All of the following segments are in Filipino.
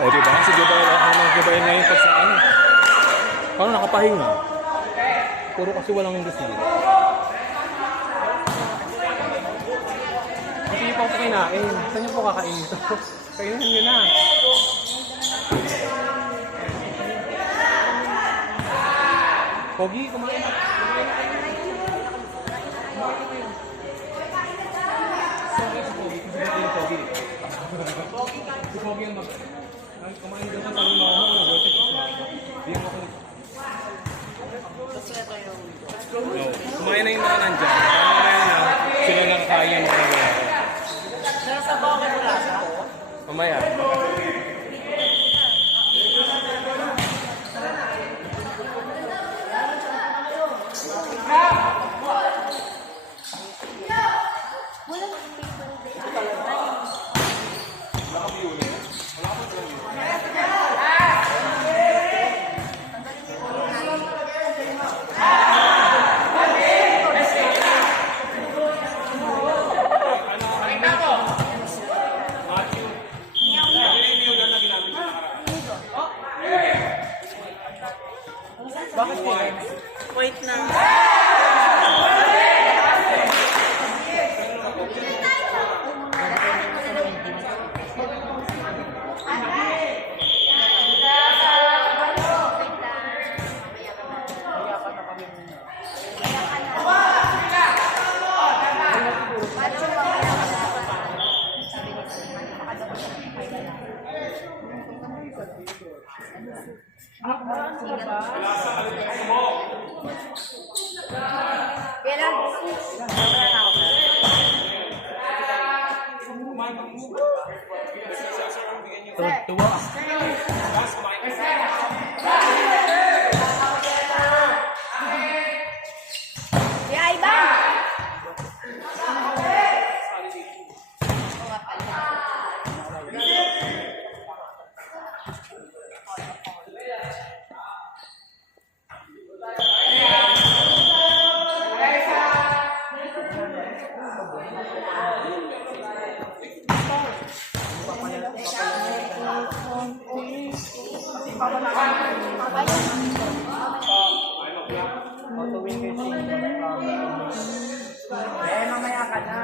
O, diba? Si Jubay, Jubay ngayon pag sa ano. Parang nakapahinga. Puro kasi walang English dito. Hindi pa ako kinain. Saan niyo po kakainin ito? Kainin niyo na. Pogi, kumain na. Kumain na kayo. Kumain na kayo. Si Pogi ang kumain doon sa sabi mo ako. Bigyan ako nito. Kumain na yung mga nandyan. Sila lang kaya mo na gaya. Nasa bawang mo lasa ko? Mamaya. Bakit po? Wait na. Tuwa. Mamaya ka na.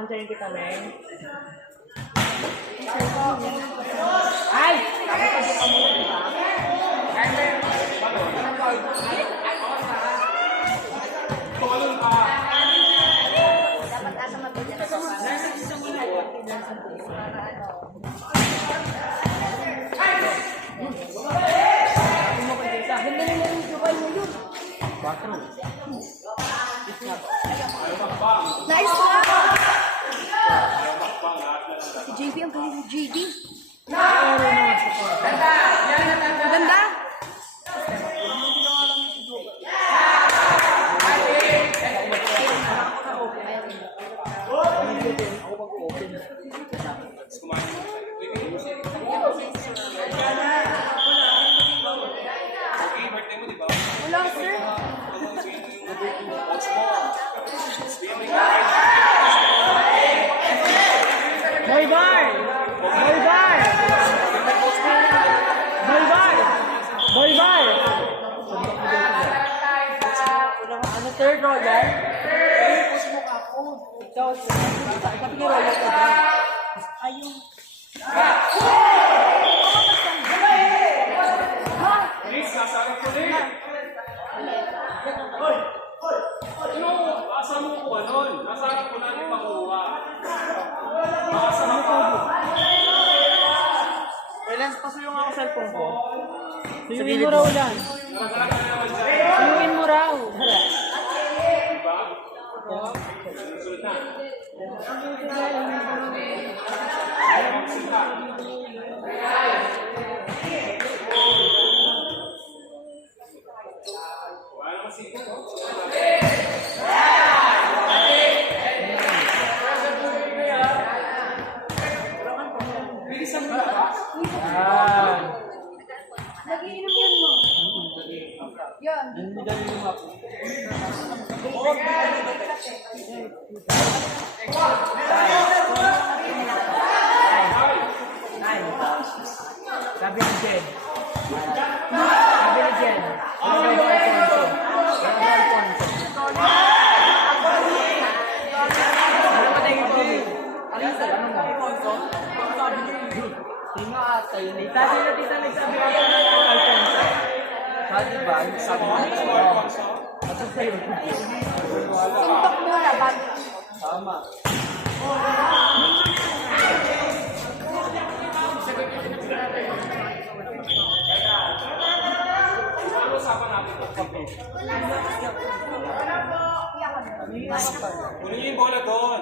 Antayin kita, Meng. Ay! Tapos ka muna, diba? Tumalun ka! Dapat asa matulad sa para nice one! Si JB, ang galing ni JB. Maganda! Wala, sir. Boy bar! Boy bar! Boy bar! Boy bar! Ano third roll yan? Push mo ka po. Ikaw, ikaw pinirol ko ba? Ayun. Please, nasarap ko din. Hoy! Ano? Asa mo ko nun? Nasarap ko na yung makuha. Asa mo ko? Kailan pasuyong ako sa cellphone ko? Suyuin mo raw lang. Suyuin mo raw. Nagiinom yan mo. Yan. Hindi dali yung ako. Sabi ni Jen. Sabi ni Jen. Ronaldo Alfonso. Ronaldo Alfonso. Ano ba tayo ito? Alisa, anong mo? Alfonso? Sabi niyo yun. Tinga ata yun. Tita nagsabi ko Ronaldo Alfonso. Sabi ba? Sabi mo? At sa'yo. Suntok muna bago. Tama. Ano usapan natin ito? Kunin niyo yung bola doon.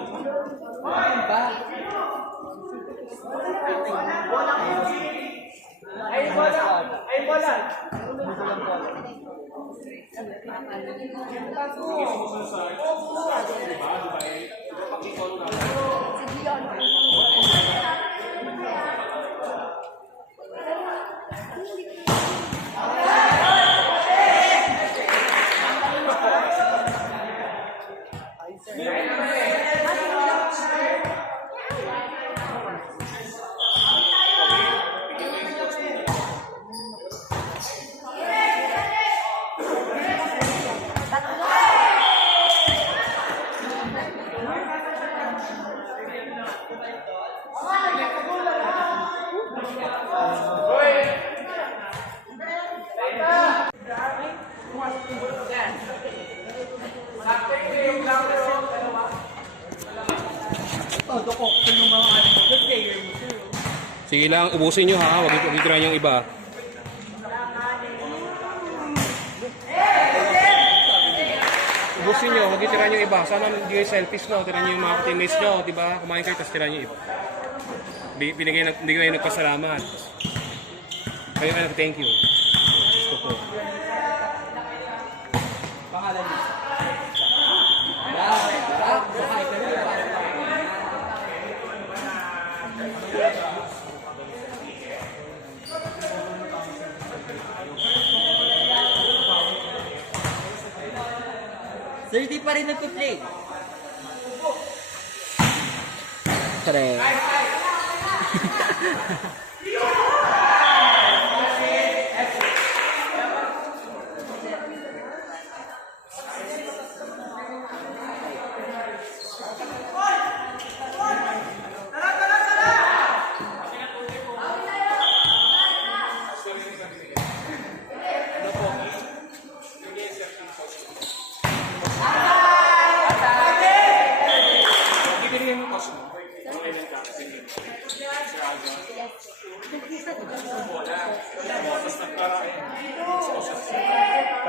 Ay, bola! Ay, bola! Sige, sumusunod sa diba? Diba eh? Pakita ko natin. Si Dion. Sige lang, ubusin nyo ha. Huwag itirahan yung iba. Ubusin nyo, huwag itirahan yung iba. Sana hindi kayo selfish, no? Tirahan nyo yung mga teammates nyo, di ba? Kumain kayo, tapos tirahan nyo yung iba. Hindi kayo nagpasalamat. Kayo kayo thank you. Gusto po. Pangalan niya. Sir, di pa rin nagpa-play. Correct.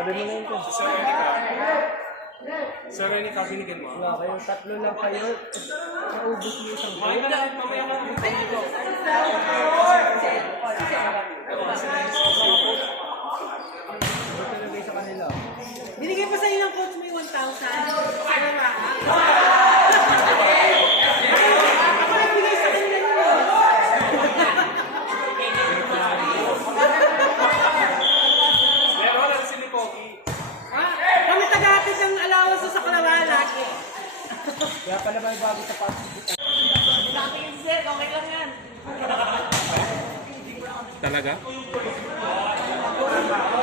Sabi mo na yun ko. Sir Renny, kabinigyan mo. Wala kayo, tatlo lang kayo. Naubos mo isang goal. Mamaya na. Talaga sa kanila. Binigay pa sa'yo ng coach mo yung 1,000. Ako nagbigay sa kanila yun. Meron lang si Nipogi. Kami tagatid ng allowance sa Kalawan lagi. Kaya pala may bago sa pasok. Dati yun sir, okay lang yan. Talaga?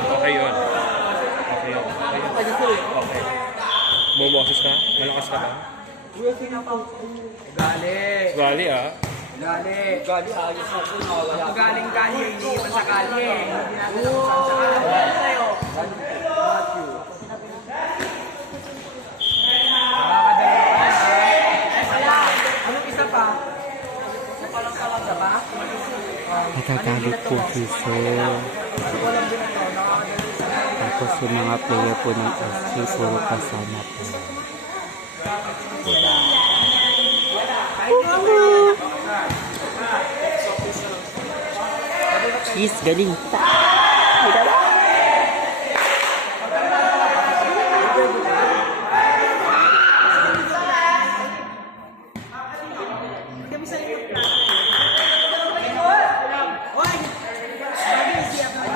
Okay yun. Okay yun. Okay. Bumoses ka? Malakas ka ba? Gali. Gali ah. Gali. Gali, ayos na po. Ako galing-gali, hindi iwan sa kali eh. Hindi natin nakusan sa kali. Ano sa'yo? Matthew. Nakakadalawa ka na. Anong isa pa? Isa pa lang tawag na ba? Natatagot po si Sir. Walang din ito. Tapos yung mga player po ng SC, puro kasama po. Is galing. Kami sa inyo plan. Hoy! Sabi ni Siya pa.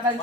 7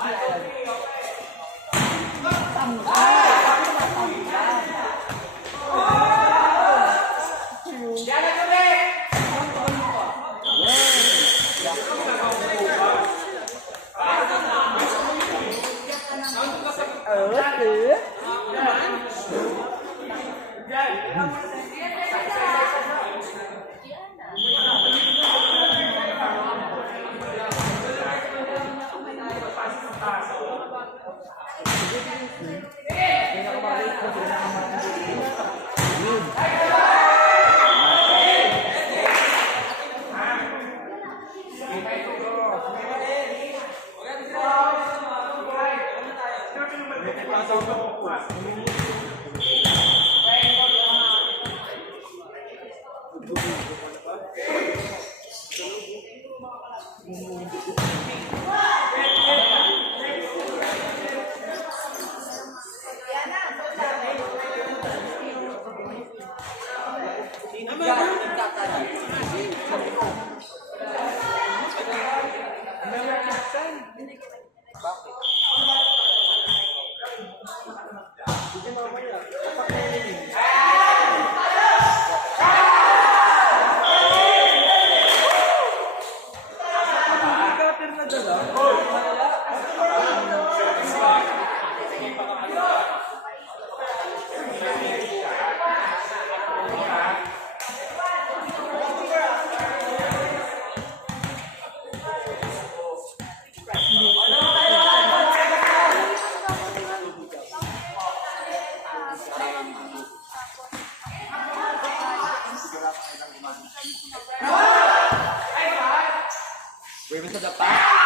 Waving to the back.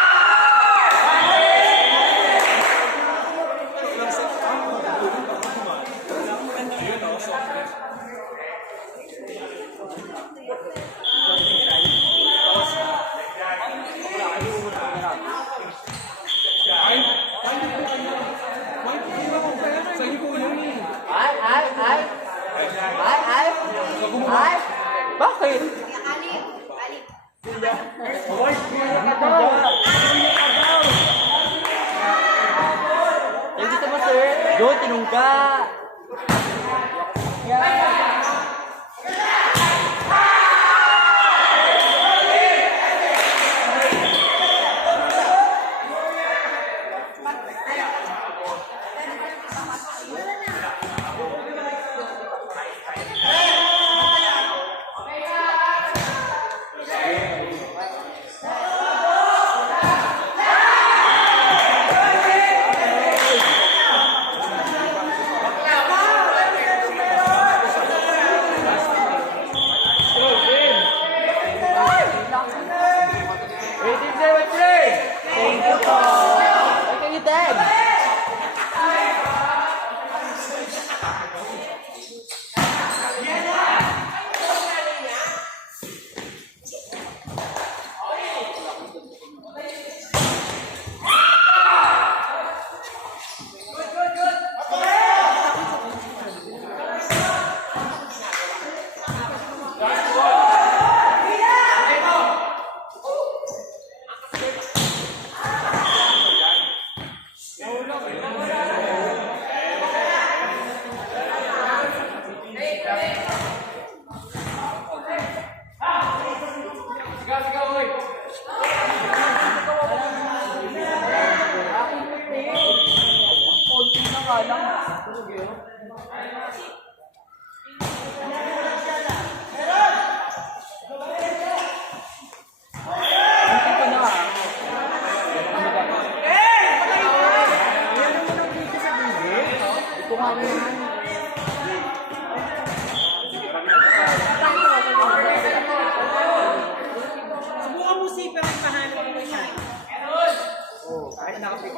Ay! Bakit? Alip. Alip. Thank you so much, sir. Go, tinungga. Subukan mo si pero mahanap mo siya. Good. Ay, nako!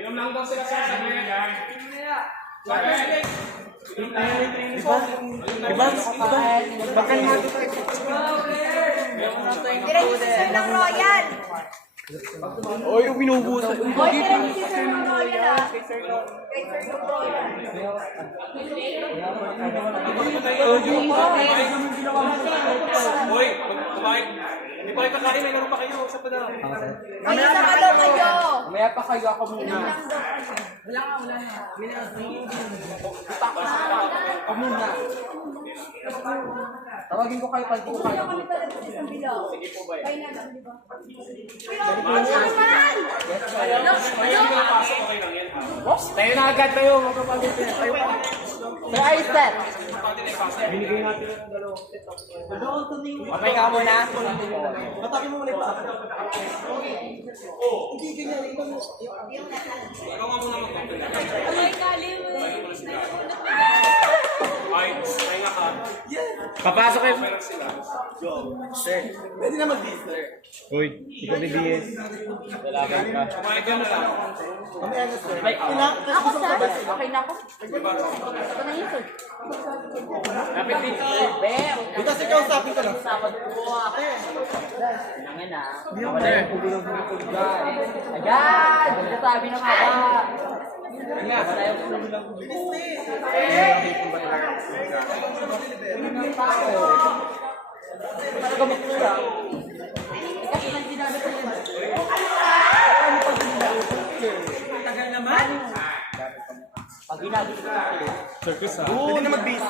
Inom lang daw sila sa sabi. Tira niyo si Sir ng Royal. Oy, yung binubusan. Hoy, tira niyo si Sir ng Royal ah. Kay Sir ng Royal. Hoy, kumain. Hindi pa kayo kakain, may laro pa kayo. Sa pa daw. Hoy, isa pa daw kayo. Mamaya pa kayo ako muna. Ako muna. Tawagin ko kayo pag di ko kayo. Kami talaga sa isang bilaw. Kaya na lang, di ba? Ano naman? Tayo na agad tayo. Magkapagod tayo. Tayo pa. Sir Aisel. Okay ka muna. Matapin mo muna pa. Ikaw nga muna magpapila. Ay, nga ka. Papasok kayo. Sir. Pwede na mag-dinner. Uy, ikaw bibigyan. Dalagan ka. Kumain ka na lang. Ako, sir? Okay na ako. Ito na yun, sir. Lapit dito. Dito si kausapin ko lang. Sabad po ate. Nangin na. Wala yung pugulong-pugulong dyan. Ayan! Sinasabi ng haba. Wala yung pugulong-pugulong. Talaga magkura. Tagal naman. Pag ginagawa ko ito. Circus ha. Pwede na mag-base.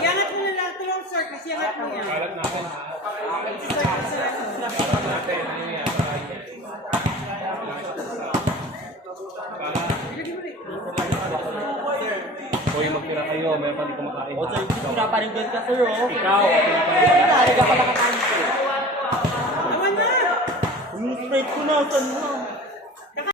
Iangat mo na lang ito yung circus. Iangat mo yan. Kalat natin. Hoy, magtira kayo. Meron pa hindi kumakain. O, sir, pinaparinggan pa rin doon ka, sir, oh. Ikaw. Nariga pa nakatayin, sir. Naman na. Yung spread ko na, saan mo?